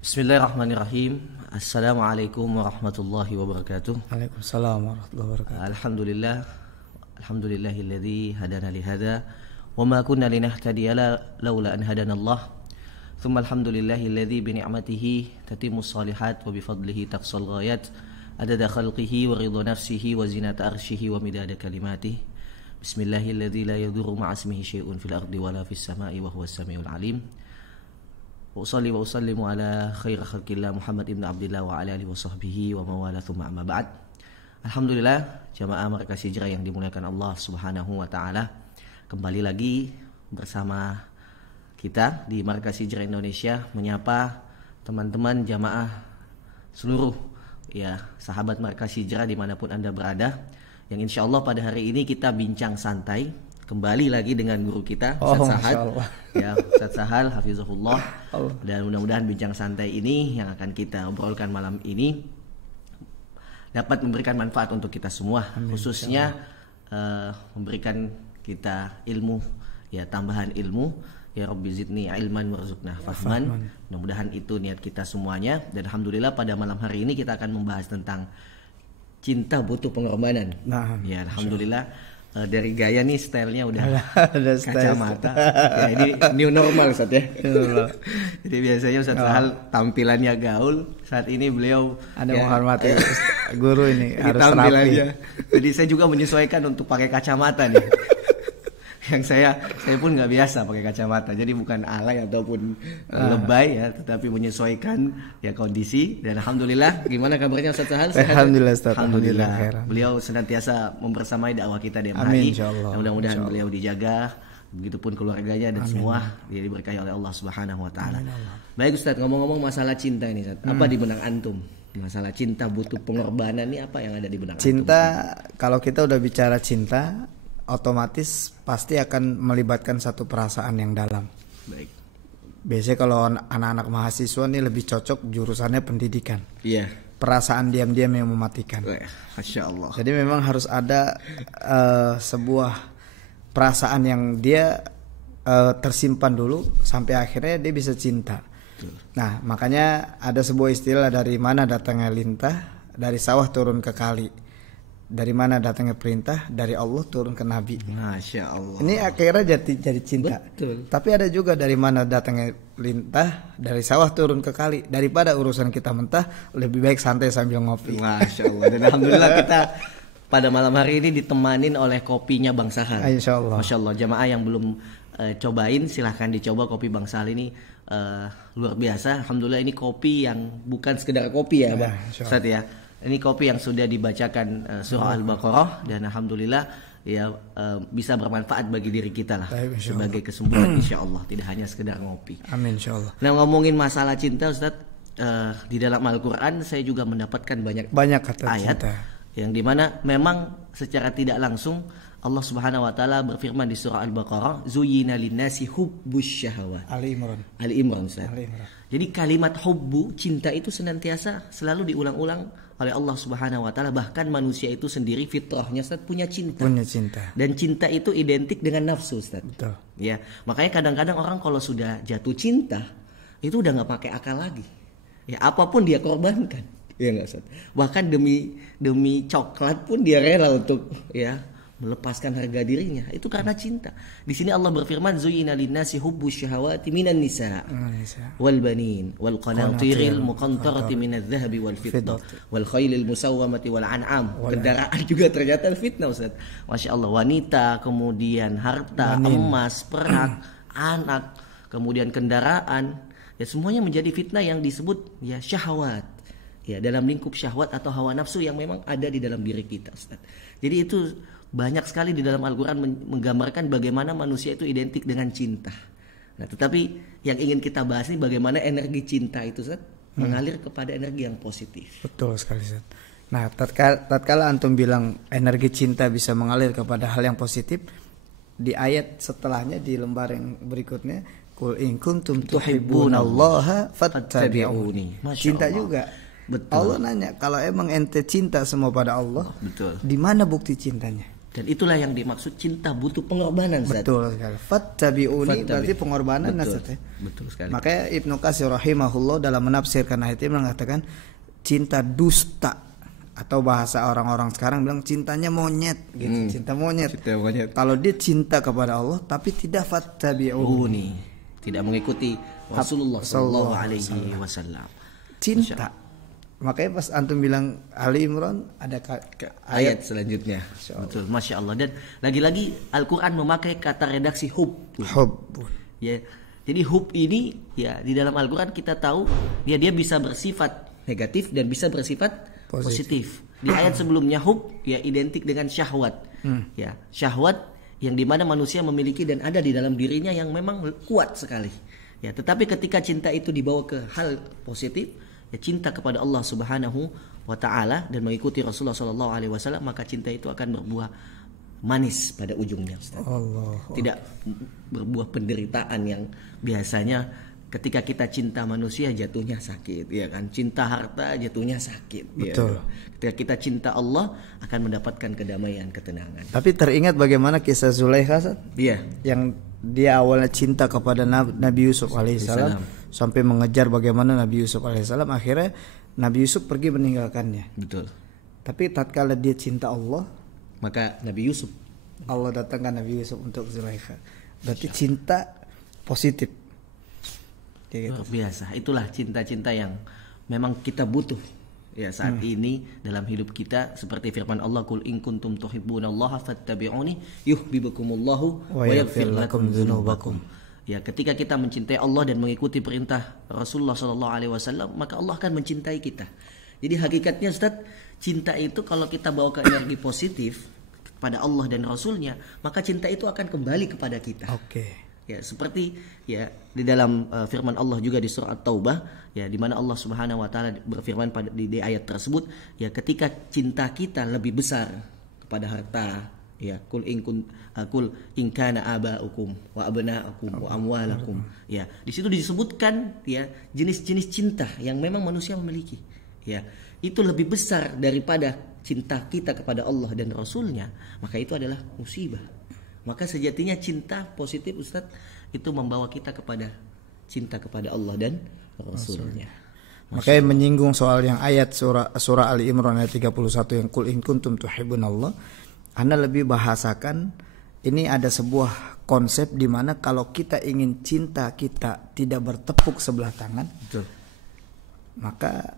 Bismillahirrahmanirrahim. Assalamualaikum warahmatullahi wabarakatuh. Waalaikumsalam warahmatullahi wabarakatuh. Alhamdulillahilladzi hadana li hadza wa ma kunna linahtadiya laula an hadana Allah. Tsumma alhamdulillahilladzi bi ni'matihi tatimmus shalihat wa bi fadlihi taqsal ghayat adada khalqihi wa ridha nafsihi wa zinata arsyihi wa midada kalimatihi. Bismillahilladzi la yadurru ma'a ismihi syai'un fil ardi wala fis sama'i wa huwas samiul alim. Usalli wa usallimu ala khairi khalqillah Muhammad ibn Abdillah wa ala alihi wa sahbihi wa mawala thumma amma ba'd. Alhamdulillah, jamaah Markas Hijrah yang dimuliakan Allah Subhanahu wa taala. Kembali lagi bersama kita di Markas Hijrah Indonesia menyapa teman-teman jamaah seluruh sahabat Markas Hijrah dimanapun Anda berada. Yang insya Allah pada hari ini kita bincang santai kembali lagi dengan guru kita Ustaz Sahal, Ustaz Sahal hafizahullah. Dan mudah-mudahan bincang santai ini yang akan kita obrolkan malam ini dapat memberikan manfaat untuk kita semua. Amin, khususnya memberikan kita ilmu, tambahan ilmu. Ya Rabbi zidni ilman warzuqna fahman. Mudah-mudahan itu niat kita semuanya. Dan alhamdulillah pada malam hari ini kita akan membahas tentang cinta butuh pengorbanan. Ya alhamdulillah. Dari gaya nih stylenya udah ada kacamata. Ya, ini new normal Ustaz ya. Jadi biasanya Ustaz Sahal tampilannya gaul. Saat ini beliau ada menghormati guru ini harus tampilannya. Jadi saya juga menyesuaikan untuk pakai kacamata nih. Yang saya pun nggak biasa pakai kacamata. Jadi bukan alay ataupun lebay ya, tetapi menyesuaikan kondisi. Dan alhamdulillah, gimana kabarnya Ustaz Sahal? Alhamdulillah Ustaz. Alhamdulillah. Beliau senantiasa membersamai dakwah kita di hari. Mudah-mudahan beliau dijaga, begitupun keluarganya dan semua dia diberkahi oleh Allah Subhanahu wa taala. Baik Ustaz, ngomong-ngomong masalah cinta ini Ustaz. Apa di benak antum? Masalah cinta butuh pengorbanan ini apa yang ada di benak cinta, antum? Kalau kita udah bicara cinta, otomatis pasti akan melibatkan satu perasaan yang dalam. Baik. Biasanya kalau anak-anak mahasiswa nih lebih cocok jurusannya pendidikan. Iya. Perasaan diam-diam yang mematikan. Masya Allah. Jadi memang harus ada sebuah perasaan yang dia tersimpan dulu sampai akhirnya dia bisa cinta. Nah makanya ada sebuah istilah, dari mana datangnya lintah, dari sawah turun ke kali. Dari mana datangnya perintah, dari Allah turun ke Nabi. Masya Allah. Ini akhirnya jadi cinta. Betul. Tapi ada juga dari mana datangnya lintah, dari sawah turun ke kali. Daripada urusan kita mentah, lebih baik santai sambil ngopi. Masya Allah. Dan alhamdulillah kita pada malam hari ini ditemanin oleh kopinya Bang Sahal. Insya Allah. Masya Allah. Jamaah yang belum cobain silahkan dicoba kopi Bang Sahal ini. Luar biasa. Alhamdulillah ini kopi yang bukan sekedar kopi ya Bang Ustaz ya. Ini kopi yang sudah dibacakan surah Al-Baqarah dan alhamdulillah bisa bermanfaat bagi diri kita lah. Baik, sebagai kesembuhan insyaallah, tidak hanya sekedar ngopi. Amin insyaallah. Nah ngomongin masalah cinta Ustaz, di dalam Al-Qur'an saya juga mendapatkan banyak kata ayat cinta, yang dimana memang secara tidak langsung Allah Subhanahu wa taala berfirman di surah Al-Baqarah, "Zuyyina lin-nasi hubbus syahawat." Ali Imran Ustaz. Jadi kalimat hubbu, cinta itu senantiasa selalu diulang-ulang oleh Allah Subhanahu wa taala. Bahkan manusia itu sendiri fitrahnya Ustaz punya cinta. Dan cinta itu identik dengan nafsu Ustaz. Betul. Ya, makanya kadang-kadang orang kalau sudah jatuh cinta itu udah enggak pakai akal lagi. Ya, apapun dia korbankan. Ya enggak Ustaz. Bahkan demi coklat pun dia rela untuk melepaskan harga dirinya, itu karena cinta. Di sini Allah berfirman, "Zuyyina lin-nasi hubbus syahawati minan nisa wal banin wal qanatiril muqantarati minadh-dhahabi wal fiddah wal khailil musawwamati wal an'am." Kendaraan juga ternyata fitnah Ustaz. Masya Allah, wanita, kemudian harta, emas, perak, anak, kemudian kendaraan, semuanya menjadi fitnah yang disebut syahwat. Dalam lingkup syahwat atau hawa nafsu yang memang ada di dalam diri kita Ustaz. Jadi itu banyak sekali di dalam Al-Quran menggambarkan bagaimana manusia itu identik dengan cinta. Nah, tetapi yang ingin kita bahas ini bagaimana energi cinta itu Ustaz mengalir kepada energi yang positif. Betul sekali Ustaz. Nah, tatkala antum bilang energi cinta bisa mengalir kepada hal yang positif, di ayat setelahnya di lembar yang berikutnya, "Qul in kuntum tuhibbunallaha fattabi'uni." Cinta juga. Betul. Allah nanya, kalau emang ente cinta semua pada Allah, betul. Di mana bukti cintanya? Dan itulah yang dimaksud cinta butuh pengorbanan, Ustaz. Betul sekali. Fattabi'uni berarti pengorbanan, betul, betul sekali. Makanya Ibnu Katsir rahimahullah dalam menafsirkan ayat ini mengatakan cinta dusta, atau bahasa orang-orang sekarang bilang cintanya monyet gitu. Cinta monyet. Kalau dia cinta kepada Allah tapi tidak fattabi'uni, tidak mengikuti Rasulullah sallallahu alaihi wasallam. Cinta. Makanya pas antum bilang Ali Imran ada ayat selanjutnya. Betul, Masya Allah. Dan lagi-lagi Al-Quran memakai kata redaksi hub. Ya, jadi hub ini ya di dalam Al-Quran kita tahu dia bisa bersifat negatif dan bisa bersifat positif. Di ayat sebelumnya hub ya identik dengan syahwat. Ya, syahwat yang dimana manusia memiliki dan ada di dalam dirinya yang memang kuat sekali. Ya, tetapi ketika cinta itu dibawa ke hal positif, ya cinta kepada Allah Subhanahu wa taala dan mengikuti Rasulullah sallallahu alaihi wasallam, maka cinta itu akan berbuah manis pada ujungnya, Ustaz. Tidak berbuah penderitaan yang biasanya ketika kita cinta manusia jatuhnya sakit, ya kan? Cinta harta jatuhnya sakit. Betul. Ya. Ketika kita cinta Allah akan mendapatkan kedamaian, ketenangan. Tapi teringat bagaimana kisah Zulaikha, Ustaz? Iya. Yang dia awalnya cinta kepada Nabi Yusuf alaihissalam sampai mengejar bagaimana Nabi Yusuf alaihissalam, akhirnya Nabi Yusuf pergi meninggalkannya. Betul. Tapi tatkala dia cinta Allah, maka Nabi Yusuf, Allah datangkan Nabi Yusuf untuk Zulaikha. Berarti cinta positif. Luar biasa. Itulah cinta-cinta yang memang kita butuh ya saat ini dalam hidup kita, seperti firman Allah, qul in kuntum tuhibbunallaha fattabi'uni yuhibbukumullahu wa yaghfir lakum dzunubakum. Ya, ketika kita mencintai Allah dan mengikuti perintah Rasulullah sallallahu alaihi wasallam, maka Allah akan mencintai kita. Jadi hakikatnya, Ustaz, cinta itu kalau kita bawa ke energi positif kepada Allah dan Rasulnya, maka cinta itu akan kembali kepada kita. Ya, seperti ya di dalam firman Allah juga di surah At-Taubah, ya di mana Allah Subhanahu wa taala berfirman pada di ayat tersebut, ya ketika cinta kita lebih besar kepada harta, ya kul in kana aba'ukum wa abna'ukum wa amwalakum. Ya, di situ disebutkan ya jenis-jenis cinta yang memang manusia memiliki. Ya, itu lebih besar daripada cinta kita kepada Allah dan Rasulnya, maka itu adalah musibah. Maka sejatinya cinta positif, Ustaz, itu membawa kita kepada cinta kepada Allah dan Rasulnya. Makanya menyinggung soal yang ayat surah Ali Imran ayat 31 yang qul in kuntum tuhibbunallah, Anda lebih bahasakan ini ada sebuah konsep di mana kalau kita ingin cinta kita tidak bertepuk sebelah tangan, betul, maka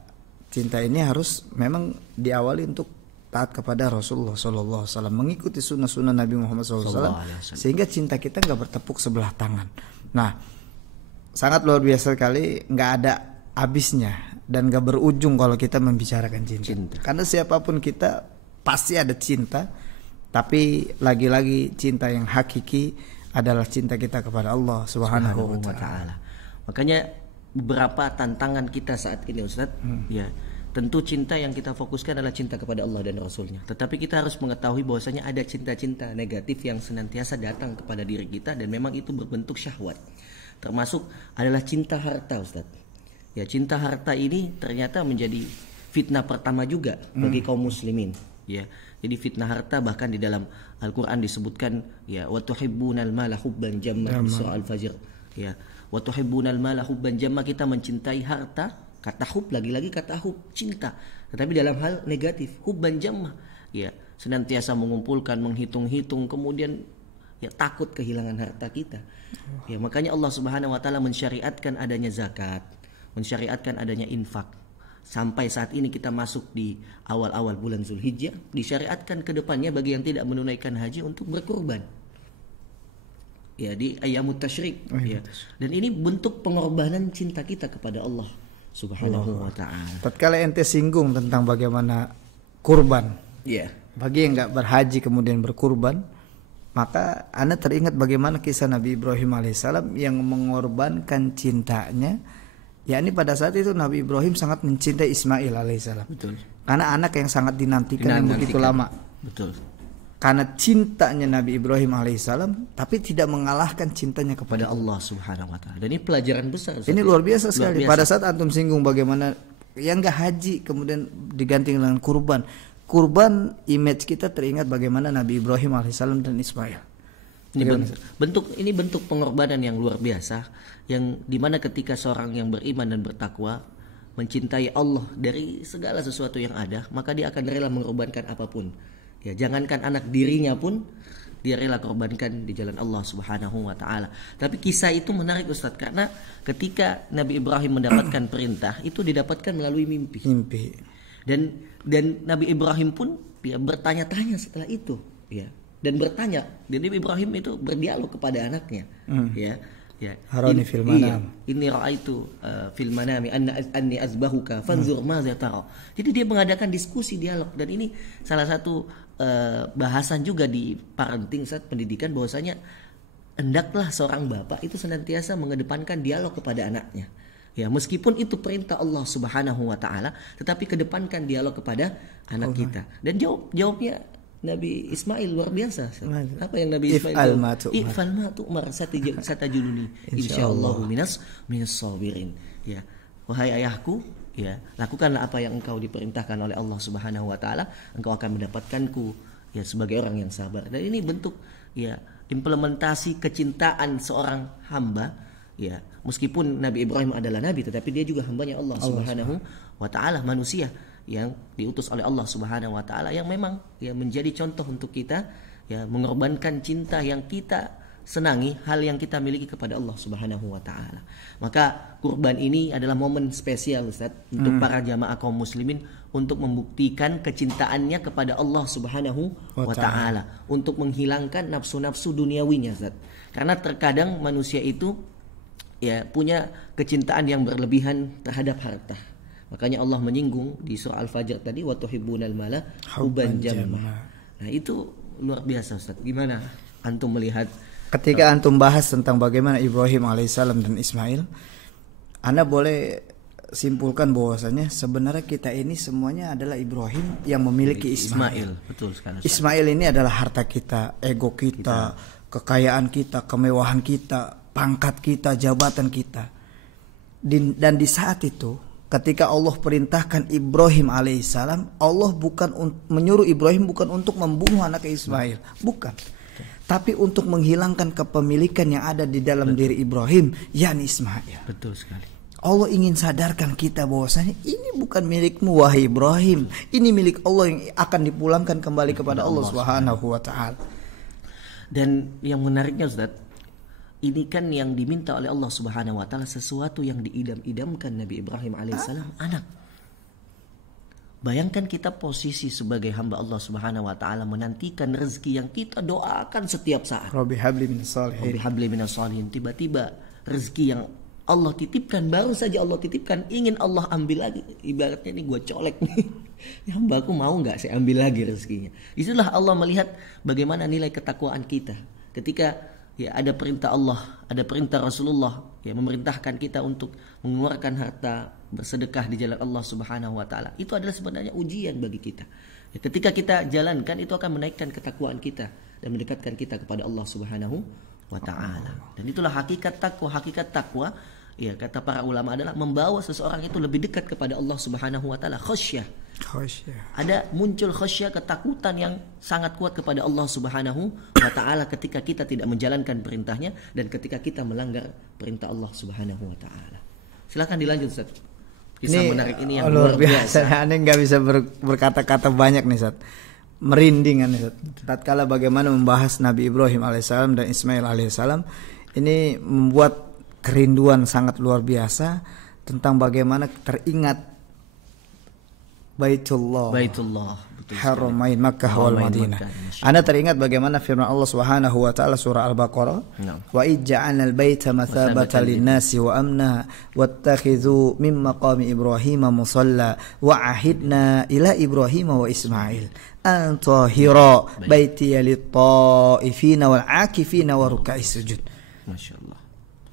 cinta ini harus memang diawali untuk taat kepada Rasulullah SAW, mengikuti sunnah-sunnah Nabi Muhammad SAW, sehingga cinta kita nggak bertepuk sebelah tangan. Nah, sangat luar biasa sekali, nggak ada habisnya dan nggak berujung kalau kita membicarakan cinta. Karena siapapun kita pasti ada cinta, tapi lagi-lagi cinta yang hakiki adalah cinta kita kepada Allah Subhanahu wa taala. Makanya beberapa tantangan kita saat ini, Ustaz, ya. Tentu cinta yang kita fokuskan adalah cinta kepada Allah dan Rasulnya. Tetapi kita harus mengetahui bahwasanya ada cinta-cinta negatif yang senantiasa datang kepada diri kita dan memang itu berbentuk syahwat. Termasuk adalah cinta harta, Ustaz. Ya, cinta harta ini ternyata menjadi fitnah pertama juga bagi kaum muslimin. Ya, jadi fitnah harta bahkan di dalam Al-Quran disebutkan ya wa tuhibbunal mala hubban jamma di surah Al-Fajr. Ya, wa tuhibbunal mala hubban jamma, kita mencintai harta. Kata hub, lagi-lagi kata hub, cinta, tetapi dalam hal negatif, hubban jamma, ya senantiasa mengumpulkan, menghitung-hitung, kemudian ya takut kehilangan harta kita. Ya, makanya Allah Subhanahu wa taala mensyariatkan adanya zakat, mensyariatkan adanya infak. Sampai saat ini kita masuk di awal-awal bulan Zulhijjah, disyariatkan ke depannya bagi yang tidak menunaikan haji untuk berkurban. Ya, di ayyamut tasyrik, ya. Dan ini bentuk pengorbanan cinta kita kepada Allah Subhanahu wa ta'ala. Tatkala ente singgung tentang bagaimana kurban, bagi yang nggak berhaji kemudian berkurban, maka Anda teringat bagaimana kisah Nabi Ibrahim alaihissalam yang mengorbankan cintanya, yakni pada saat itu Nabi Ibrahim sangat mencintai Ismail alaihissalam. Betul. Karena anak yang sangat dinantikan yang begitu lama. Betul. Karena cintanya Nabi Ibrahim alaihissalam, tapi tidak mengalahkan cintanya kepada Allah Subhanahu wa taala. Dan ini pelajaran besar. Ini luar biasa sekali. Pada saat antum singgung bagaimana yang enggak haji kemudian diganti dengan kurban. kurban, image kita teringat bagaimana Nabi Ibrahim alaihissalam dan Ismail. Ini bentuk pengorbanan yang luar biasa, yang dimana ketika seorang yang beriman dan bertakwa mencintai Allah dari segala sesuatu yang ada, maka dia akan rela mengorbankan apapun. Ya, jangankan anak dirinya pun dia rela korbankan di jalan Allah Subhanahu wa taala. Tapi kisah itu menarik Ustaz, karena ketika Nabi Ibrahim mendapatkan perintah itu didapatkan melalui mimpi. Dan Nabi Ibrahim pun ya bertanya-tanya setelah itu, ya. Dan bertanya, jadi Ibrahim itu berdialog kepada anaknya, ya. Harani fil manam. Ini raaitu fil manami anni azbahuka fanzur madza tara. Jadi dia mengadakan diskusi dialog, dan ini salah satu bahasan juga di parenting saat pendidikan, bahwasanya hendaklah seorang bapak itu senantiasa mengedepankan dialog kepada anaknya. Ya, meskipun itu perintah Allah Subhanahu wa taala, tetapi kedepankan dialog kepada anak kita. Dan jawabnya Nabi Ismail luar biasa. Apa yang Nabi Ismail jawab? If'al ma tu'mar satajuduni insyaallah minas sabirin. Ya, wahai ayahku, ya, lakukanlah apa yang engkau diperintahkan oleh Allah Subhanahu wa taala, engkau akan mendapatkanku ya sebagai orang yang sabar. Dan ini bentuk ya implementasi kecintaan seorang hamba, ya. Meskipun Nabi Ibrahim adalah nabi, tetapi dia juga hambanya Allah Subhanahu wa taala, manusia yang diutus oleh Allah Subhanahu wa taala, yang memang ya menjadi contoh untuk kita, ya, mengorbankan cinta yang kita senangi, hal yang kita miliki kepada Allah Subhanahu wa taala. Maka kurban ini adalah momen spesial Ustaz untuk para jamaah kaum muslimin untuk membuktikan kecintaannya kepada Allah Subhanahu wa taala, untuk menghilangkan nafsu-nafsu duniawinya Ustaz. Karena terkadang manusia itu ya punya kecintaan yang berlebihan terhadap harta. Makanya Allah menyinggung di surah Al-Fajr tadi, wa tuhibbunal mala hubban jamma. Nah, itu luar biasa Ustaz. Gimana antum melihat ketika antum bahas tentang bagaimana Ibrahim alaihissalam dan Ismail, Anda boleh simpulkan bahwasanya sebenarnya kita ini semuanya adalah Ibrahim yang memiliki Ismail. Betul sekali. Ismail ini adalah harta kita, ego kita, kekayaan kita, kemewahan kita, pangkat kita, jabatan kita. Dan di saat itu ketika Allah perintahkan Ibrahim alaihissalam, Allah bukan menyuruh Ibrahim bukan untuk membunuh anak Ismail, bukan. Tapi untuk menghilangkan kepemilikan yang ada di dalam diri Ibrahim, yakni Ismail. Betul sekali. Allah ingin sadarkan kita bahwasanya ini bukan milikmu wahai Ibrahim, ini milik Allah yang akan dipulangkan kembali kepada Allah Subhanahu wa taala. Dan yang menariknya Ustaz, ini kan yang diminta oleh Allah Subhanahu wa taala sesuatu yang diidam-idamkan Nabi Ibrahim alaihissalam, anak. Bayangkan kita posisi sebagai hamba Allah Subhanahu wa taala menantikan rezeki yang kita doakan setiap saat. Rabbi habli minas shalihin. Rabbi habli minas shalihin. Tiba-tiba rezeki yang Allah titipkan, baru saja Allah titipkan, ingin Allah ambil lagi. Ibaratnya ini gue colek nih. Ya, hambaku mau nggak saya ambil lagi rezekinya. Disitulah Allah melihat bagaimana nilai ketakwaan kita. Ketika ya ada perintah Allah, ada perintah Rasulullah, ya memerintahkan kita untuk mengeluarkan harta, bersedekah di jalan Allah Subhanahu wa taala. Itu adalah sebenarnya ujian bagi kita. Ya, ketika kita jalankan, itu akan menaikkan ketakwaan kita dan mendekatkan kita kepada Allah Subhanahu wa taala. Dan itulah hakikat takwa. Hakikat takwa, ya kata para ulama, adalah membawa seseorang itu lebih dekat kepada Allah Subhanahu wa taala. Khasyah. Ada muncul khasyah, ketakutan yang sangat kuat kepada Allah Subhanahu wa taala ketika kita tidak menjalankan perintahnya dan ketika kita melanggar perintah Allah Subhanahu wa taala. Silakan dilanjut Ustaz. Kisah menarik ini yang luar biasa. Aneh nggak bisa berkata-kata banyak nih Ustaz. Merinding kan Ustaz. Tatkala bagaimana membahas Nabi Ibrahim alaihissalam dan Ismail alaihissalam, ini membuat kerinduan sangat luar biasa tentang bagaimana teringat Baitullah Haramain Makkah wal Madinah. Anda teringat bagaimana firman Allah Subhanahu wa taala surah Al-Baqarah, wa ij'alna al-baita mathabatan lin-nasi wa amna wattakhidhu min maqami Ibrahim musalla wa ahidna ila Ibrahim wa Ismail an tahira baiti lit-ta'ifina wal 'akifina wa ruk'is sujud. Masyaallah.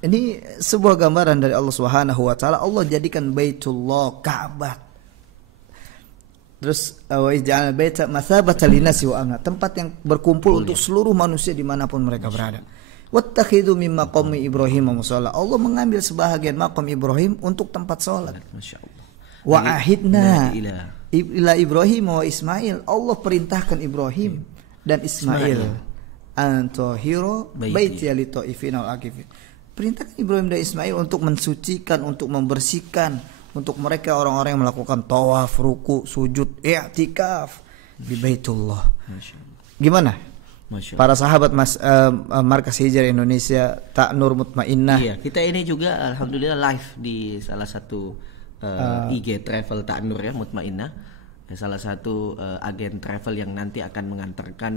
Ini sebuah gambaran dari Allah Subhanahu wa taala. Allah jadikan Baitullah, Ka'bah, terus wa ij'alna baita mathabatan linnasi wa amna, tempat yang berkumpul untuk seluruh manusia dimanapun mereka berada. Wattakhidhu min maqami Ibrahim musalla, Allah mengambil sebahagian maqam Ibrahim untuk tempat salat. Masyaallah. Wa ahidna ila Ibrahim wa Ismail, Allah perintahkan Ibrahim dan Ismail antahiro baiti litaifin wal akifin. Perintahkan Ibrahim dan Ismail untuk mensucikan, untuk membersihkan, untuk mereka orang-orang yang melakukan tawaf, ruku, sujud, i'tikaf di Baitullah. Gimana? Para sahabat Markas Hijrah Indonesia Ta'nur Mutmainnah. Iya, kita ini juga alhamdulillah live di salah satu IG travel Ta'nur ya, Mutmainnah. Salah satu agen travel yang nanti akan mengantarkan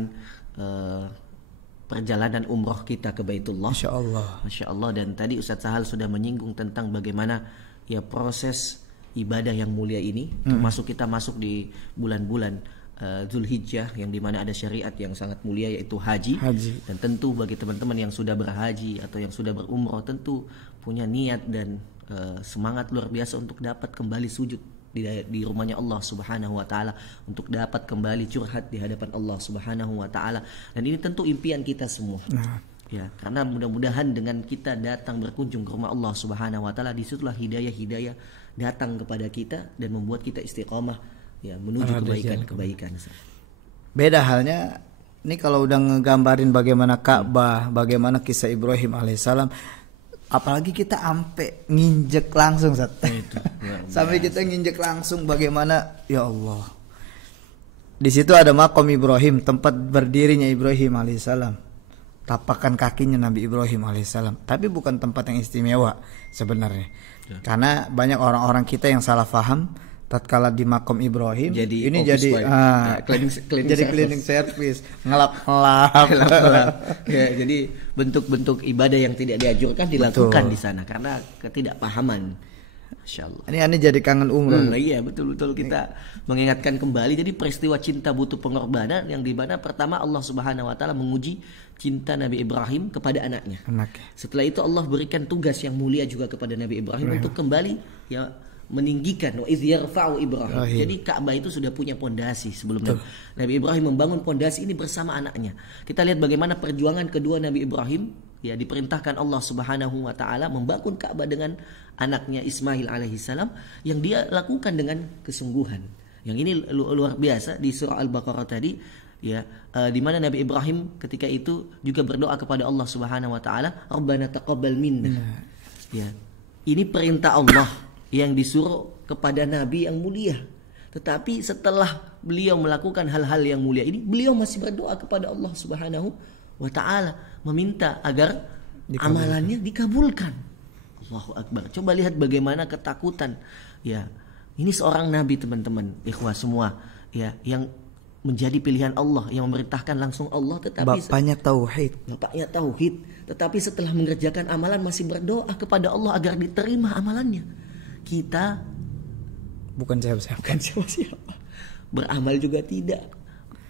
perjalanan umroh kita ke Baitullah. Masya Allah. Dan tadi Ustadz Sahal sudah menyinggung tentang bagaimana ya proses ibadah yang mulia ini, termasuk kita masuk di bulan-bulan Zulhijjah yang dimana ada syariat yang sangat mulia yaitu haji. Dan tentu bagi teman-teman yang sudah berhaji atau yang sudah berumroh tentu punya niat dan semangat luar biasa untuk dapat kembali sujud di rumahnya Allah Subhanahu wa taala, untuk dapat kembali curhat di hadapan Allah Subhanahu wa taala. Dan ini tentu impian kita semua. Ya, karena mudah-mudahan dengan kita datang berkunjung ke rumah Allah Subhanahu wa taala, disitulah hidayah datang kepada kita dan membuat kita istiqamah ya menuju kebaikan. Beda halnya ini kalau udah ngegambarin bagaimana Ka'bah, bagaimana kisah Ibrahim alaihissalam, apalagi kita sampai nginjek langsung sampai kita nginjek langsung bagaimana ya Allah. Di situ ada makom Ibrahim, tempat berdirinya Ibrahim alaihissalam, tapakan kakinya Nabi Ibrahim alaihissalam. Tapi bukan tempat yang istimewa sebenarnya, karena banyak orang-orang kita yang salah paham. Tatkala di makom Ibrahim jadi cleaning service, ngelap. Ya, jadi bentuk-bentuk ibadah yang tidak dianjurkan dilakukan di sana karena ketidakpahaman. Masyaallah. Ini jadi kangen umroh. Iya betul kita mengingatkan kembali. Jadi peristiwa cinta butuh pengorbanan yang di mana pertama Allah Subhanahu wa taala menguji cinta Nabi Ibrahim kepada anaknya. Setelah itu Allah berikan tugas yang mulia juga kepada Nabi Ibrahim untuk kembali ya meninggikan wa idz yarfa'u Ibrahim. Jadi Ka'bah itu sudah punya pondasi sebelumnya. Nabi Ibrahim membangun pondasi ini bersama anaknya. Kita lihat bagaimana perjuangan kedua Nabi Ibrahim ya, diperintahkan Allah Subhanahu wa taala membangun Ka'bah dengan anaknya Ismail alaihissalam yang dia lakukan dengan kesungguhan. Yang ini luar biasa di surah Al-Baqarah tadi ya, di mana Nabi Ibrahim ketika itu juga berdoa kepada Allah Subhanahu wa taala, Rabbana taqabbal minna. Ya. Ini perintah Allah yang disuruh kepada Nabi yang mulia. Tetapi setelah beliau melakukan hal-hal yang mulia ini, beliau masih berdoa kepada Allah Subhanahu wa taala, meminta agar amalannya dikabulkan. Allahu Akbar. Coba lihat bagaimana ketakutan. Ya, ini seorang nabi teman-teman, ikhwah semua, ya, yang menjadi pilihan Allah, yang memerintahkan langsung Allah, tetapi bapaknya tauhid, tetapi setelah mengerjakan amalan masih berdoa kepada Allah agar diterima amalannya. Kita bukan siapa-siapa, beramal juga tidak,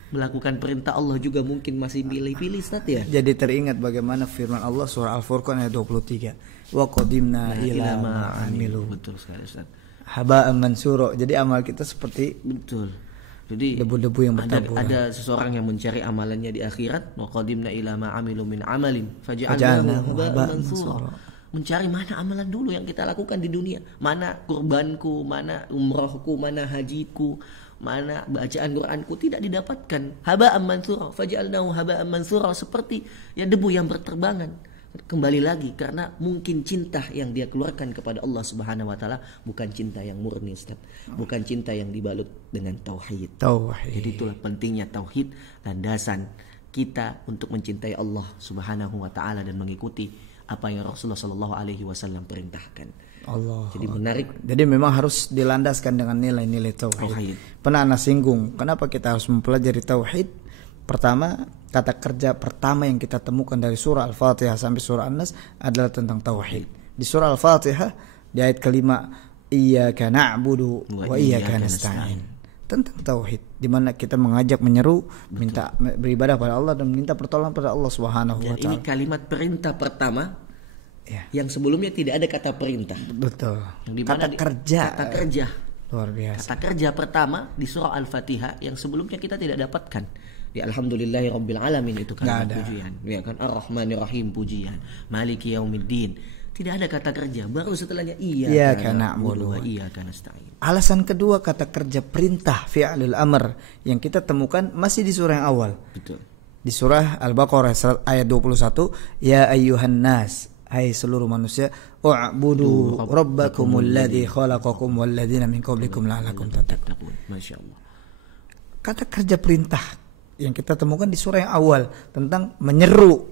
melakukan perintah Allah juga mungkin masih pilih-pilih, Ustaz ya. Jadi teringat bagaimana firman Allah surah Al-Furqan ayat 23, wa qadimna ila ma amilu. Betul sekali Ustaz. Haba'an mansura. Jadi amal kita seperti jadi debu-debu yang bertabur. Ada seseorang yang mencari amalannya di akhirat, wa qadimna ila ma amilu min amalin faj'alnahu haba'an mansura. Mencari mana amalan dulu yang kita lakukan di dunia, mana kurbanku, mana umrohku, mana hajiku, mana bacaan Quranku, tidak didapatkan. Haba'an mansura, faj'alnahu haba'an mansura, seperti ya debu yang berterbangan. Kembali lagi karena mungkin cinta yang dia keluarkan kepada Allah Subhanahu wa taala bukan cinta yang murni, Ustaz. Bukan cinta yang dibalut dengan tauhid. Jadi itulah pentingnya tauhid, landasan kita untuk mencintai Allah Subhanahu wa taala dan mengikuti apa yang Rasulullah Shallallahu Alaihi Wasallam perintahkan. Jadi menarik. Jadi memang harus dilandaskan dengan nilai-nilai tauhid. Pernah ana singgung, kenapa kita harus mempelajari tauhid? Pertama, kata kerja pertama yang kita temukan dari surah Al-Fatihah sampai surah An-Nas adalah tentang tauhid. Di surah Al-Fatihah di ayat kelima, Iyyaka na'budu wa iyyaka nasta'in. Tentang tauhid, di mana kita mengajak, menyeru, minta beribadah pada Allah dan minta pertolongan pada Allah Subhanahu wa taala. Ini kalimat perintah pertama yang sebelumnya tidak ada kata perintah. Betul. Kata kerja. Luar biasa. Kata kerja pertama di surah Al-Fatihah yang sebelumnya kita tidak dapatkan. Di Alhamdulillahirabbil alamin itu kan pujian. Ya kan, Ar-Rahmanir Rahim pujian. Maliki Yaumiddin. Tidak ada kata kerja, baru setelahnya iyyaka na'budu wa iyyaka nasta'in. Alasan kedua kata kerja perintah fi'lul amr yang kita temukan masih di surah yang awal. Betul. Di surah Al-Baqarah ayat 21, ya ayyuhan nas, hai seluruh manusia, u'budu rabbakumul ladzi khalaqakum wal ladzina min qablikum la'allakum tattaqun. Masyaallah. Kata kerja perintah yang kita temukan di surah yang awal tentang menyeru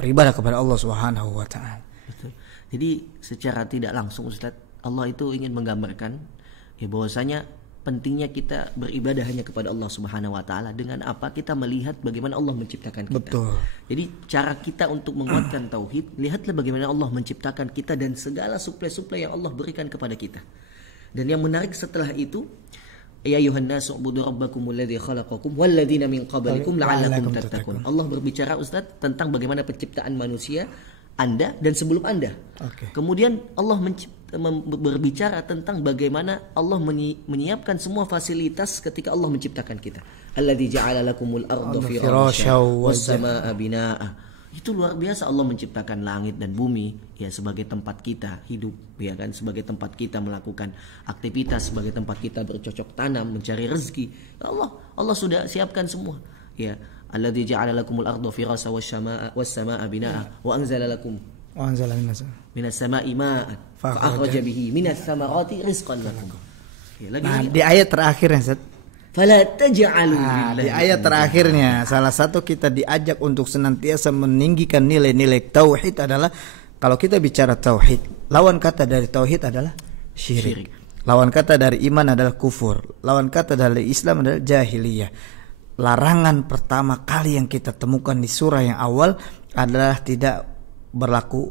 beribadah kepada Allah Subhanahu wa taala. Betul. Jadi secara tidak langsung Ustaz, Allah itu ingin menggambarkan bahwasanya pentingnya kita beribadah hanya kepada Allah Subhanahu wa taala. Dengan apa? Kita melihat bagaimana Allah menciptakan kita. Betul. Jadi cara kita untuk menguatkan tauhid, lihatlah bagaimana Allah menciptakan kita dan segala suplai-suplai yang Allah berikan kepada kita. Dan yang menarik setelah itu, ya ayuhan nasu ubudu rabbakumul ladzi khalaqakum wal ladzina min qablikum la'allakum tattaqun. Allah berbicara Ustaz tentang bagaimana penciptaan manusia Anda dan sebelum Anda. Kemudian Allah berbicara tentang bagaimana Allah menyiapkan semua fasilitas ketika Allah menciptakan kita. Alladzi ja'ala lakumul arda firasyan was samaa'a binaa'a. Itu luar biasa, Allah menciptakan langit dan bumi ya sebagai tempat kita hidup, ya kan, sebagai tempat kita melakukan aktivitas, sebagai tempat kita bercocok tanam, mencari rezeki. Allah sudah siapkan semua. Ya, alladzi ja'ala lakumul arda firasyan was samaa'a binaa'a wa anzala minas samaa'i ma'an fa akhraja bihi minas samarati rizqan lakum. Di ayat terakhirnya Ustaz, fala taj'alu di ayat terakhirnya salah satu kita diajak untuk senantiasa meninggikan nilai-nilai tauhid adalah, kalau kita bicara tauhid, lawan kata dari tauhid adalah syirik. Lawan kata dari iman adalah kufur. Lawan kata dari Islam adalah jahiliyah. Larangan pertama kali yang kita temukan di surah yang awal adalah tidak berlaku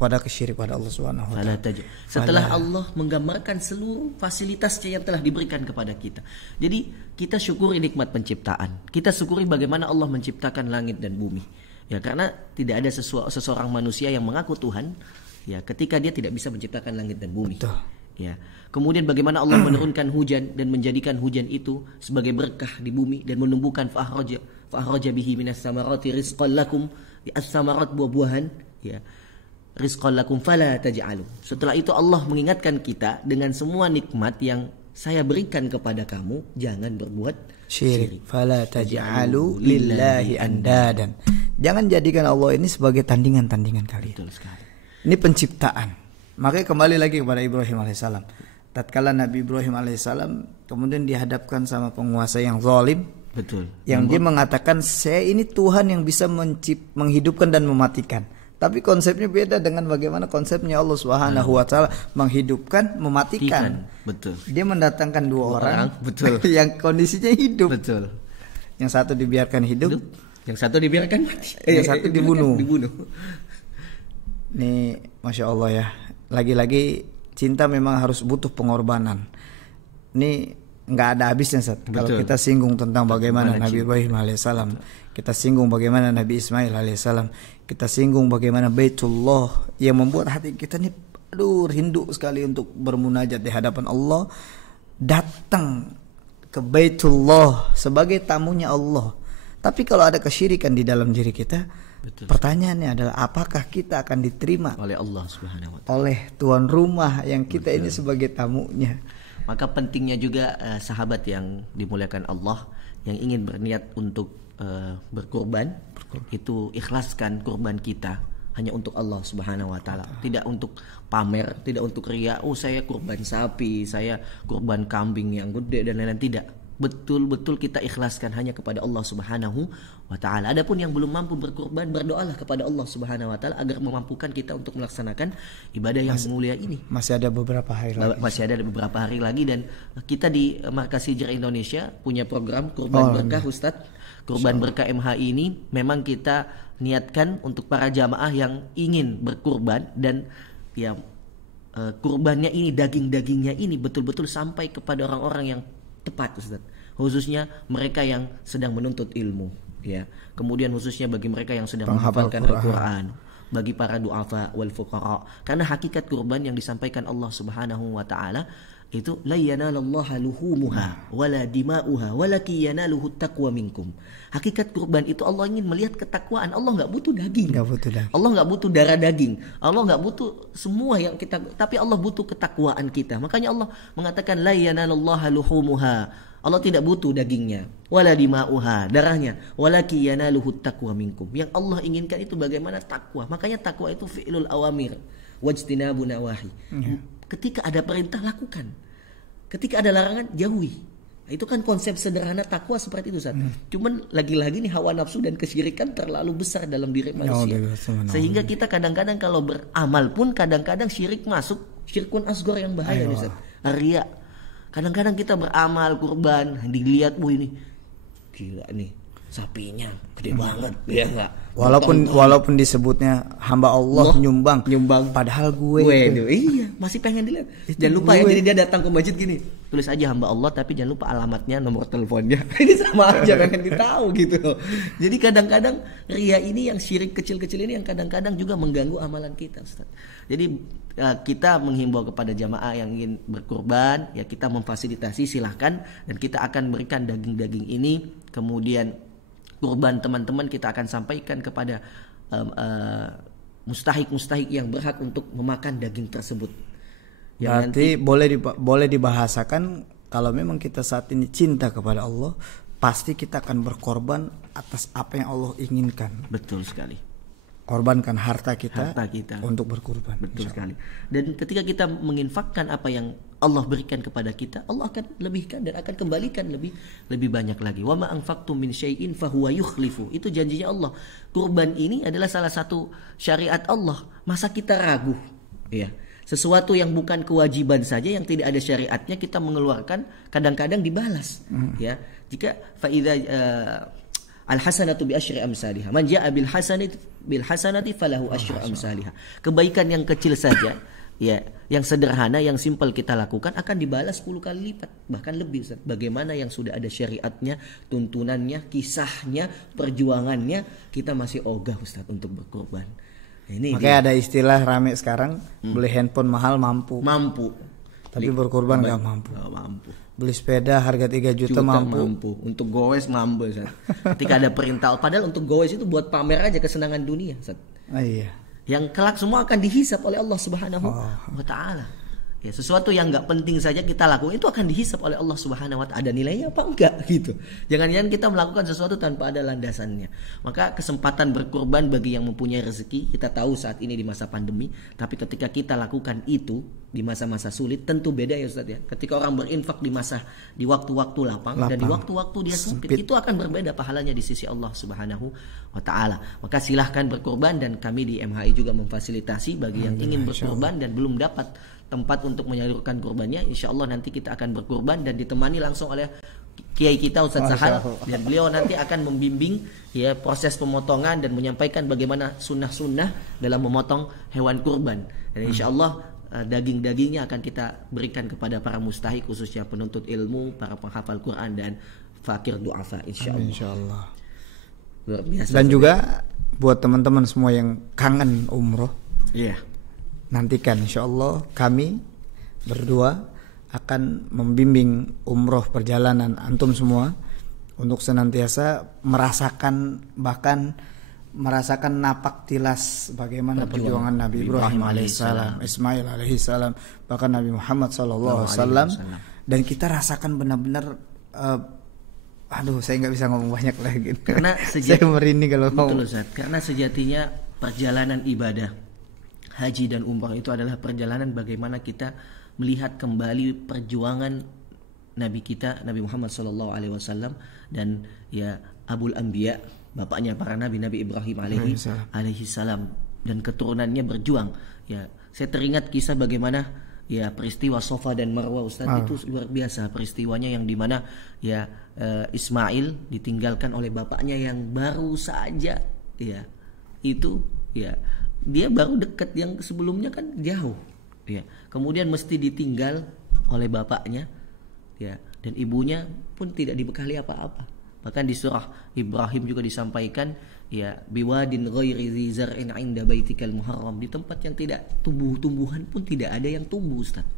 pada kesyirik pada Allah Subhanahu wa taala. Setelah Allah menggambarkan seluruh fasilitasnya yang telah diberikan kepada kita. Jadi kita syukuri nikmat penciptaan. Kita syukuri bagaimana Allah menciptakan langit dan bumi. Ya, karena tidak ada seseorang manusia yang mengaku Tuhan ya ketika dia tidak bisa menciptakan langit dan bumi. Betul. Ya. Kemudian bagaimana Allah menurunkan hujan dan menjadikan hujan itu sebagai berkah di bumi dan menumbuhkan fa'ahraja bihi minas samarati rizqan lakum, as-samarat buah-buahan ya, rizqan lakum fala taj'alu. Setelah itu Allah mengingatkan kita dengan semua nikmat yang saya berikan kepada kamu, jangan berbuat syirik. Fala taj'alu lillahi andadan. Jangan jadikan Allah ini sebagai tandingan-tandingan kalian. Betul sekali. Ini penciptaan. Makanya kembali lagi kepada Ibrahim alaihissalam. Tatkala Nabi Ibrahim alaihissalam kemudian dihadapkan sama penguasa yang zalim, betul, yang dia mengatakan saya ini Tuhan yang bisa menghidupkan dan mematikan. Tapi konsepnya beda dengan bagaimana konsepnya Allah Subhanahu wa taala, menghidupkan, mematikan. Betul. Dia mendatangkan dua orang betul. yang kondisinya hidup. Betul. Yang satu dibiarkan hidup, yang satu dibiarkan mati. Yang satu dibunuh. Nih, Masya Allah ya. Lagi-lagi cinta memang harus butuh pengorbanan. Ini nggak ada habisnya Ustaz. Kalau kita singgung tentang bagaimana Nabi Ibrahim alaihissalam, kita singgung bagaimana Nabi Ismail alaihissalam, kita singgung bagaimana Baitullah yang membuat hati kita ini rindu sekali untuk bermunajat di hadapan Allah, datang ke Baitullah sebagai tamunya Allah. Tapi kalau ada kesyirikan di dalam diri kita, betul, pertanyaannya adalah apakah kita akan diterima oleh Allah Subhanahu wa taala, oleh tuan rumah yang kita ini sebagai tamunya. Maka pentingnya juga sahabat yang dimuliakan Allah yang ingin berniat untuk berkurban, itu ikhlaskan kurban kita hanya untuk Allah Subhanahu wa taala, tidak untuk pamer, tidak untuk riya. Oh, saya kurban sapi, saya kurban kambing yang gede dan lain-lain, tidak. Betul-betul kita ikhlaskan hanya kepada Allah Subhanahu wa taala. Adapun yang belum mampu berkurban, berdoalah kepada Allah Subhanahu wa taala agar memampukan kita untuk melaksanakan ibadah yang mulia ini. Masih ada beberapa hari lagi. Dan kita di Markas Hijrah Indonesia punya program Kurban Berkah Ustadz. Kurban Berkah MHI ini memang kita niatkan untuk para jamaah yang ingin berkurban dan ya kurbannya ini, daging-dagingnya ini betul-betul sampai kepada orang-orang yang tepat Ustaz, khususnya mereka yang sedang menuntut ilmu ya, kemudian khususnya bagi mereka yang sedang menghafalkan Al-Quran, bagi para du'afa wal fuqara, karena hakikat kurban yang disampaikan Allah Subhanahu wa taala itu la yanalallaha luhumuha wala dima'uha walakin yanaluhu taqwa minkum. Hakikat kurban itu Allah ingin melihat ketakwaan. Allah enggak butuh daging. Allah enggak butuh darah daging. Allah enggak butuh semua yang kita, tapi Allah butuh ketakwaan kita. Makanya Allah mengatakan la yanalallaha luhumuha. Allah tidak butuh dagingnya, wala dima'uha, darahnya, walakin yanaluhu taqwa minkum. Yang Allah inginkan itu bagaimana takwa. Makanya takwa itu fi'lul awamir wajtinabu nawahi. Ketika ada perintah lakukan, ketika ada larangan jauhi. Nah, itu kan konsep sederhana takwa seperti itu, Ustaz. Cuman lagi-lagi nih hawa nafsu dan kesyirikan terlalu besar dalam diri manusia. Sehingga kita kadang-kadang kalau beramal pun kadang-kadang syirik masuk, syirkun asghar yang bahaya, Ustaz. Riya. Kadang-kadang kita beramal kurban, dilihat ini gila nih, sapinya gede banget, ya enggak? Walaupun disebutnya hamba Allah nyumbang, padahal gue iya masih pengen dilihat. Jangan lupa ya, jadi dia datang ke masjid gini, tulis aja hamba Allah tapi jangan lupa alamatnya, nomor teleponnya. Ini sama aja pengen ditahu gitu. Jadi kadang-kadang ria ini yang syirik kecil-kecil ini yang kadang-kadang juga mengganggu amalan kita, Ustaz. Jadi kita menghimbau kepada jamaah yang ingin berkurban, ya kita memfasilitasi, silahkan, dan kita akan berikan daging-daging ini. Kemudian kurban teman-teman kita akan sampaikan kepada mustahik yang berhak untuk memakan daging tersebut. Berarti boleh dibahasakan, kalau memang kita saat ini cinta kepada Allah, pasti kita akan berkorban atas apa yang Allah inginkan. Betul sekali. Korbankan harta kita untuk berkurban. Betul sekali. Dan ketika kita menginfakkan apa yang Allah berikan kepada kita, Allah akan lebihkan dan akan kembalikan lebih banyak lagi. Wa ma anfaqtum min syai'in fahuwa yukhlifu. Itu janjinya Allah. Kurban ini adalah salah satu syariat Allah. Masa kita ragu? Ya. Sesuatu yang bukan kewajiban saja, yang tidak ada syariatnya, kita mengeluarkan, kadang-kadang dibalas. Ya. Jika faida al-hasanatu bi asyri amsalihha. Man jaa bil hasanati falahu asyru amsalihha. Kebaikan yang kecil saja, ya, yang sederhana, yang simpel kita lakukan akan dibalas 10 kali lipat, bahkan lebih, Ustaz. Bagaimana yang sudah ada syariatnya, tuntunannya, kisahnya, perjuangannya, kita masih ogah, Ustaz, untuk berkorban. Makanya ada istilah rame sekarang, beli handphone mahal mampu. Tapi berkorban enggak mampu. Beli sepeda harga 3 juta mampu. Untuk gowes mampu, Ustaz. Ketika ada perintah, padahal untuk gowes itu buat pamer aja kesenangan dunia, Ustaz. Iya. Yang kelak semua akan dihisap oleh Allah Subhanahu wa taala. Ya, sesuatu yang enggak penting saja kita lakukan itu akan dihisap oleh Allah Subhanahu wa taala. Ada nilainya apa enggak gitu. Jangan-jangan kita melakukan sesuatu tanpa ada landasannya. Maka kesempatan berkurban bagi yang mempunyai rezeki, kita tahu saat ini di masa pandemi, tapi ketika kita lakukan itu di masa-masa sulit tentu beda ya, Ustaz ya. Ketika orang berinfak di waktu-waktu lapang dan di waktu-waktu dia sempit, itu akan berbeda pahalanya di sisi Allah Subhanahu wa taala. Maka silahkan berkurban, dan kami di MHI juga memfasilitasi bagi yang ingin berkurban dan belum dapat tempat untuk menyalurkan kurbannya. Insya Allah nanti kita akan berkurban dan ditemani langsung oleh kiai kita Ustaz Sahal, dan beliau nanti akan membimbing ya proses pemotongan dan menyampaikan bagaimana sunnah-sunnah dalam memotong hewan kurban. Dan insya Allah daging-dagingnya akan kita berikan kepada para mustahik, khususnya penuntut ilmu, para penghafal Quran dan fakir du'afa, insya Allah. Luar biasa. Dan juga buat teman-teman semua yang kangen umroh, nantikan insya Allah kami berdua akan membimbing umroh perjalanan antum semua untuk senantiasa merasakan napak tilas bagaimana perjuangan Nabi Ibrahim alaihissalam, Ismail alaihissalam, bahkan Nabi Muhammad sallallahu alaihi wasallam, dan kita rasakan benar-benar saya nggak bisa ngomong banyak lagi karena saya merinding kalau ngomong. Karena sejatinya perjalanan ibadah haji dan umrah itu adalah perjalanan bagaimana kita melihat kembali perjuangan Nabi kita, Nabi Muhammad sallallahu alaihi wasallam, dan ya Abul Anbiya, bapaknya para nabi, Nabi Ibrahim alaihi salam, dan keturunannya berjuang. Ya, saya teringat kisah bagaimana ya peristiwa Safa dan Marwah, Ustaz. Itu luar biasa peristiwanya, yang dimana ya Ismail ditinggalkan oleh bapaknya yang baru saja ya itu ya dia baru dekat, yang sebelumnya kan jauh ya, kemudian mesti ditinggal oleh bapaknya ya, dan ibunya pun tidak dibekali apa-apa. Bahkan di surah Ibrahim juga disampaikan ya biwadin ghairi dzi zar'in 'inda baitikal muharram, di tempat yang tidak tumbuh-tumbuhan pun tidak ada yang tumbuh, Ustaz.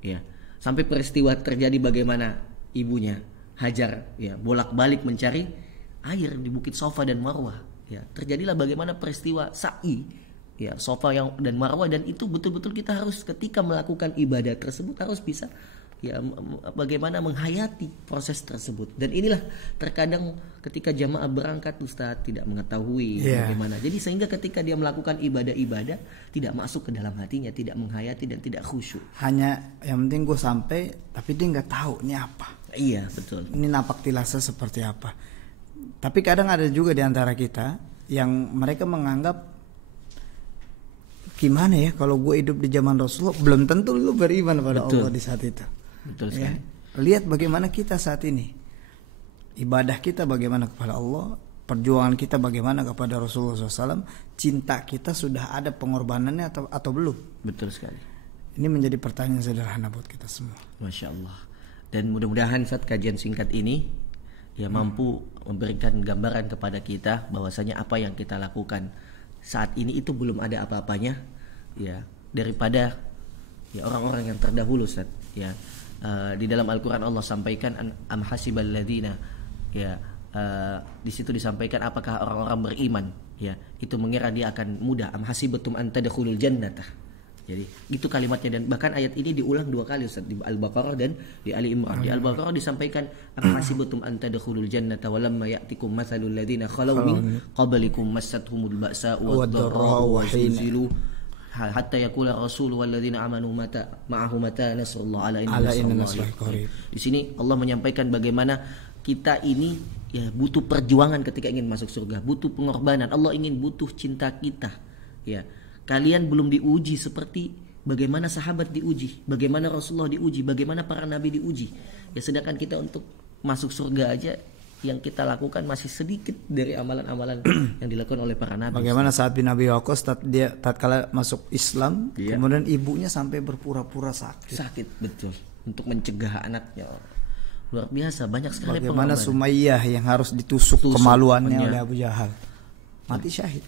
Ya. Sampai peristiwa terjadi bagaimana ibunya Hajar ya bolak-balik mencari air di Bukit Safa dan Marwah. Ya, terjadilah bagaimana peristiwa sa'i ya Safa dan Marwah, dan itu betul-betul kita harus ketika melakukan ibadah tersebut harus bisa ya bagaimana menghayati proses tersebut. Dan inilah terkadang ketika jamaah berangkat Ustaz tidak mengetahui bagaimana. Jadi sehingga ketika dia melakukan ibadah-ibadah tidak masuk ke dalam hatinya, tidak menghayati dan tidak khusyuk. Hanya yang penting gue sampai, tapi dia nggak tahu ini apa. Iya betul. Ini napak tilasa seperti apa. Tapi kadang ada juga di antara kita yang mereka menganggap gimana ya kalau gue hidup di zaman Rasulullah, belum tentu lu beriman pada Allah di saat itu. Betul sekali. Ya. Lihat bagaimana kita saat ini, ibadah kita bagaimana kepada Allah, perjuangan kita bagaimana kepada Rasulullah SAW, cinta kita sudah ada pengorbanannya atau belum? Betul sekali. Ini menjadi pertanyaan sederhana buat kita semua. Masya Allah. Dan mudah-mudahan saat kajian singkat ini ya mampu memberikan gambaran kepada kita bahwasanya apa yang kita lakukan saat ini itu belum ada apa-apanya ya daripada ya orang-orang yang terdahulu Ustaz ya. Di dalam Al-Quran Allah sampaikan am hasibal ladzina ya di situ disampaikan apakah orang-orang beriman ya itu mengira dia akan mudah, am hasibatum an tadkhulul jannata. Jadi itu kalimatnya, dan bahkan ayat ini diulang 2 kali Ustaz, di Al-Baqarah dan di Ali Imran. Di Al-Baqarah disampaikan am hasibatum an tadkhulul jannata walamma ya'tikum mathalul ladzina khalaw min qablikum massathumul ba'sa'u wad-dharra'u wa zulzilu hatta yaqula rasul walladzina amanu ma'ahu mata nasrullah ala inna nasrallahi qarib. Di sini Allah menyampaikan bagaimana kita ini ya butuh perjuangan ketika ingin masuk surga, butuh pengorbanan. Allah ingin butuh cinta kita. Ya. Kalian belum diuji seperti bagaimana sahabat diuji, bagaimana Rasulullah diuji, bagaimana para nabi diuji. Ya sedangkan kita untuk masuk surga aja yang kita lakukan masih sedikit dari amalan-amalan yang dilakukan oleh para nabi. Bagaimana saat bin Abi Waqqas tatkala masuk Islam, kemudian ibunya sampai berpura-pura sakit. Sakit betul untuk mencegah anaknya. Luar biasa, banyak sekali. Bagaimana Sumayyah yang harus ditusuk kemaluannya oleh Abu Jahal, mati syahid.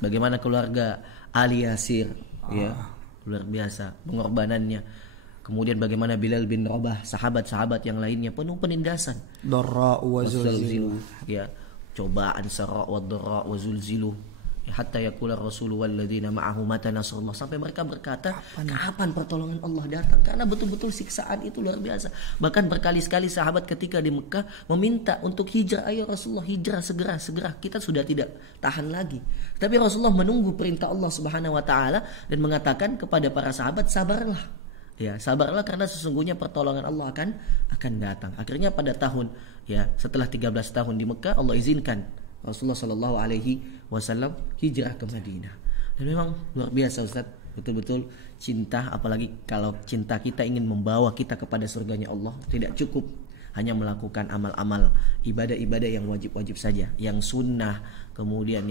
Bagaimana keluarga Ali Yasir ya luar biasa pengorbanannya. Kemudian bagaimana Bilal bin Rabah, sahabat-sahabat yang lainnya penuh penindasan. Darra wa zulzilu. Ya, cobaan sarra wa darra wa zulzilu. Ya, hatta yaqula Rasul wal ladzina ma'ahu mata nasrullah, sampai mereka berkata, kapan pertolongan Allah datang? Karena betul-betul siksaan itu luar biasa. Bahkan berkali-kali sahabat ketika di Mekah meminta untuk hijrah, ayo Rasulullah hijrah segera, kita sudah tidak tahan lagi. Tapi Rasulullah menunggu perintah Allah Subhanahu wa taala dan mengatakan kepada para sahabat, sabarlah. Ya, sabarlah karena sesungguhnya pertolongan Allah akan datang. Akhirnya pada tahun ya setelah 13 tahun di Mekah, Allah izinkan Rasulullah Shallallahu Alaihi Wasallam hijrah ke Madinah. Dan memang luar biasa Ustaz, betul-betul cinta, apalagi kalau cinta kita ingin membawa kita kepada surganya Allah, tidak cukup hanya melakukan amal-amal ibadah-ibadah yang wajib-wajib saja, yang sunnah, kemudian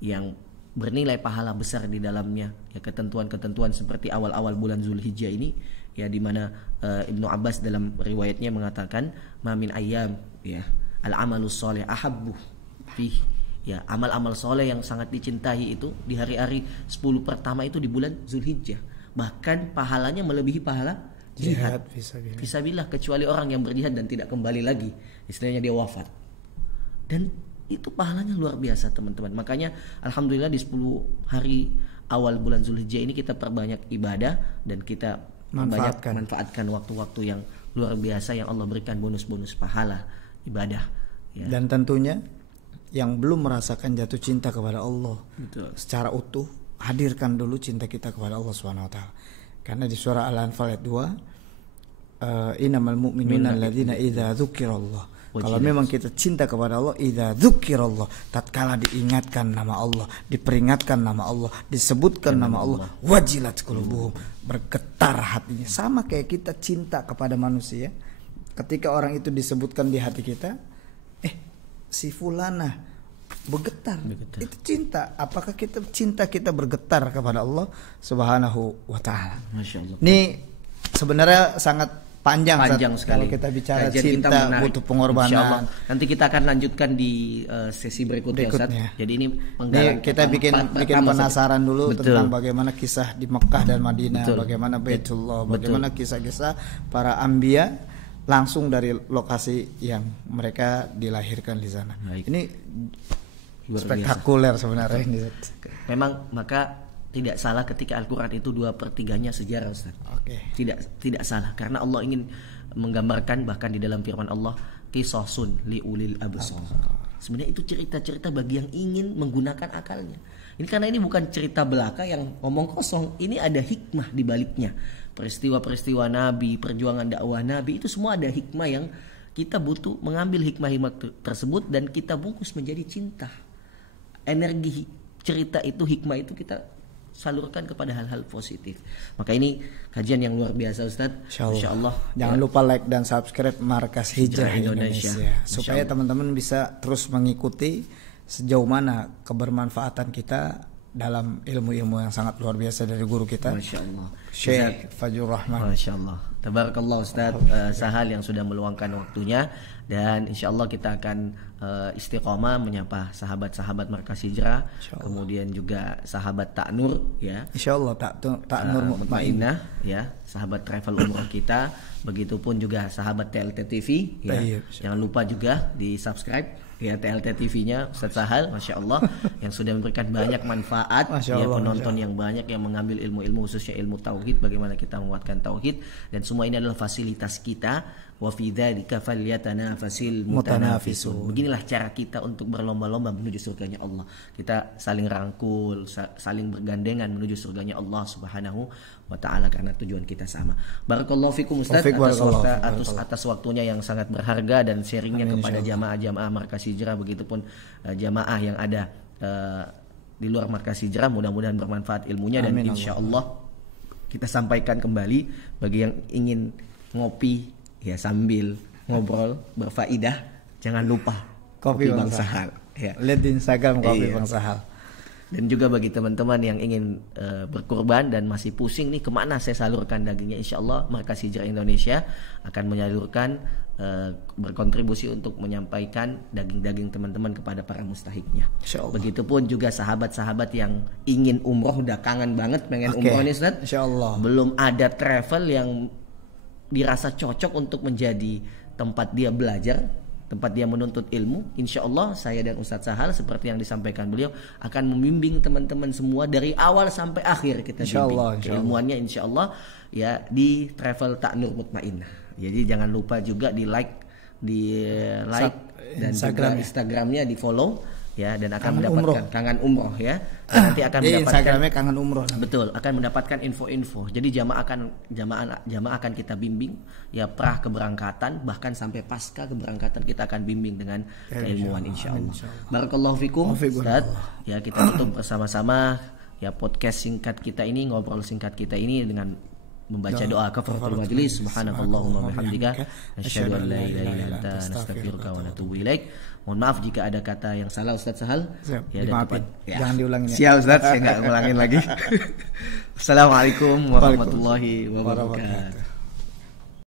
yang bernilai pahala besar di dalamnya, ya ketentuan-ketentuan seperti awal-awal bulan Zulhijjah ini, ya di mana Ibnu Abbas dalam riwayatnya mengatakan mamin ayyam ya al-amalus sholih ahabbu fi, ya amal-amal soleh yang sangat dicintai itu di hari-hari 10 pertama itu di bulan Zulhijjah, bahkan pahalanya melebihi pahala jihad fisabilillah, kecuali orang yang berjihad dan tidak kembali lagi, istilahnya dia wafat. Dan itu pahalanya luar biasa teman-teman. Makanya alhamdulillah di 10 hari awal bulan Zulhijjah ini kita perbanyak ibadah dan kita manfaatkan waktu-waktu yang luar biasa yang Allah berikan bonus-bonus pahala ibadah ya. Dan tentunya yang belum merasakan jatuh cinta kepada Allah secara utuh, hadirkan dulu cinta kita kepada Allah Subhanahu wa taala. Karena di surah Al-Anfal ayat 2 innamal mu'minuna alladzina idza dzukirallah. Kalau memang kita cinta kepada Allah, idza dzukirallah, tatkala diingatkan nama Allah, diperingatkan nama Allah, disebutkan nama Allah, wajilat qulubuhum, bergetar hatinya. Sama kayak kita cinta kepada manusia, ketika orang itu disebutkan di hati kita, si fulana bergetar. Itu cinta. Apakah cinta kita bergetar kepada Allah Subhanahu wa taala? Masya Allah. Ini sebenarnya sangat panjang sekali. Kalau kita bicara Kajian cinta kita butuh pengorbanan. Insyaallah. Nanti kita akan lanjutkan di sesi berikutnya. Ustaz. Jadi ini kita bikin penasaran dulu tentang bagaimana kisah di Mekah dan Madinah, bagaimana Baitullah, bagaimana kisah-kisah para anbiya langsung dari lokasi yang mereka dilahirkan di sana. Baik. Ini spektakuler sebenarnya ini. Memang maka tidak salah ketika Al-Quran itu 2/3-nya sejarah, Ustaz. Tidak salah karena Allah ingin menggambarkan, bahkan di dalam firman Allah, qisasun liulil absar. Sebenarnya itu cerita-cerita bagi yang ingin menggunakan akalnya. Ini karena ini bukan cerita belaka yang ngomong kosong, ini ada hikmah di baliknya. Peristiwa-peristiwa Nabi, perjuangan dakwah Nabi, itu semua ada hikmah yang kita butuh mengambil hikmah-hikmah tersebut dan kita bungkus menjadi cinta. Energi cerita itu, hikmah itu kita salurkan kepada hal-hal positif. Maka ini kajian yang luar biasa, Ustaz. Insyaallah. Jangan lupa like dan subscribe Markas Hijrah Indonesia supaya teman-teman bisa terus mengikuti sejauh mana kebermanfaatan kita dalam ilmu-ilmu yang sangat luar biasa dari guru kita. Masyaallah. Syekh Fajrul Rahman. Masyaallah. Tabarakallah Ustaz Sahal yang sudah meluangkan waktunya, dan insyaallah kita akan istiqomah menyapa sahabat-sahabat Markas Hijrah, kemudian juga sahabat Ta'nur ya. Insyaallah Ta'nur Mutmainnah ya, sahabat travel umroh kita, begitupun juga sahabat TLT TV ya. Jangan lupa juga di-subscribe ya TLT TV-nya Ustaz Sahal, Masya Allah, yang sudah memberikan banyak manfaat ya, penonton yang banyak yang mengambil ilmu-ilmu, khususnya ilmu tauhid, bagaimana kita menguatkan tauhid, dan semua ini adalah fasilitas kita. Wa fi dzalika falyatanafasil mutanafisun. Beginilah cara kita untuk berlomba-lomba menuju surganya Allah. Kita saling rangkul, saling bergandengan menuju surganya Allah Subhanahu wa taala karena tujuan kita sama. Barakallahu fikum Ustaz atas waktunya yang sangat berharga dan sharingnya kepada jamaah-jamaah Markas Hijrah, begitupun jamaah yang ada di luar Markas Hijrah. Mudah-mudahan bermanfaat ilmunya. Dan insyaallah kita sampaikan kembali bagi yang ingin ngopi ya sambil ngobrol berfaidah, jangan lupa Kopi Bang Sahal ya. Lihat di Instagram Kopi Bang Sahal. Dan juga bagi teman-teman yang ingin berkurban dan masih pusing nih kemana saya salurkan dagingnya, insyaallah Markas Hijrah Indonesia akan menyalurkan, berkontribusi untuk menyampaikan daging-daging teman-teman kepada para mustahiknya. Begitupun juga sahabat-sahabat yang ingin umroh, udah kangen banget pengen umroh nih Ustaz. Insyaallah. Belum ada travel yang dirasa cocok untuk menjadi tempat dia belajar, tempat dia menuntut ilmu. Insya Allah saya dan Ustadz Sahal seperti yang disampaikan beliau akan membimbing teman-teman semua dari awal sampai akhir. Kita bimbing keilmuannya insya Allah ya di Travel Ta'nur Mutmainnah. Jadi jangan lupa juga di like dan Instagramnya di follow ya, dan akan mendapatkan kangen umroh ya. Nanti akan mendapatkan Instagramnya kangen umroh. Betul, akan mendapatkan info-info. Jadi jamaah akan kita bimbing ya, pra keberangkatan bahkan sampai pasca keberangkatan kita akan bimbing dengan keilmuan insyaallah. Barakallahu fikum Ustaz. Ya, kita tutup bersama-sama ya podcast singkat kita ini, ngobrol singkat kita ini dengan membaca doa kafaratul majlis. Subhanakallahumma wa bihamdika asyhadu an la ilaha illa anta astaghfiruka wa atubu ilaik. Mohon maaf jika ada kata yang salah Ustaz Sahal. Ya, dimaafin. Jangan diulangin. Siap Ustaz, saya enggak ngulangin lagi. Assalamualaikum warahmatullahi wabarakatuh.